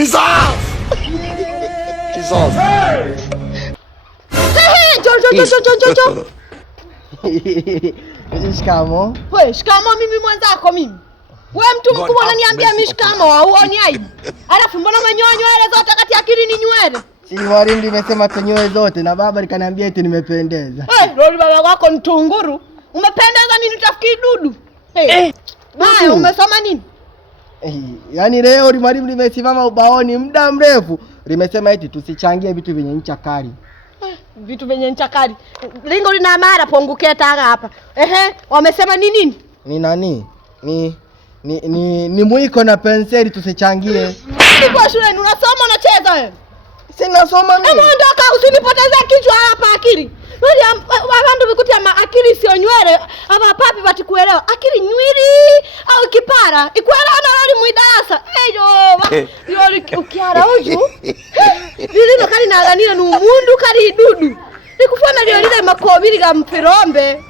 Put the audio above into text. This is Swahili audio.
Jesus! Jesus! Jo. Shikamo. Wewe, shikamo mimi mwenzako mimi. Wewe mtu mkubwa unaniambia mimi shikamo, hauoni aibu? Alafu mbona umenyoa nywele zote kati akili ni nywele? Si mwalimu nimesema tunyoe zote na baba nikaniambia eti nimependeza. Wewe, baba wako ni tunguru. Umependeza nini utafikiri dudu? Haya, umesoma nini? Yaani leo mwalimu limesimama ubaoni muda mrefu. Limesema eti tusichangie vitu vyenye ncha kali. Vitu vyenye ncha kali. Lingo lina mara pongukia tanga hapa. Wamesema ni nini? Ni nani? Ni mwiko na penseli tusichangie. Kwa shule unasoma unacheza wewe? Sina soma mimi. Ondoka usinipoteze kichwa hapa akili. Wewe abantu bikutia akili sio nywele. Aba papi batikuelewa. Akili nywili au kipara. Ikuelewa na wali muidasa. Yo ukiara uju. Lilo kali naganira ni umundu kali dudu. Nikufana lile makobiri ga mpirombe.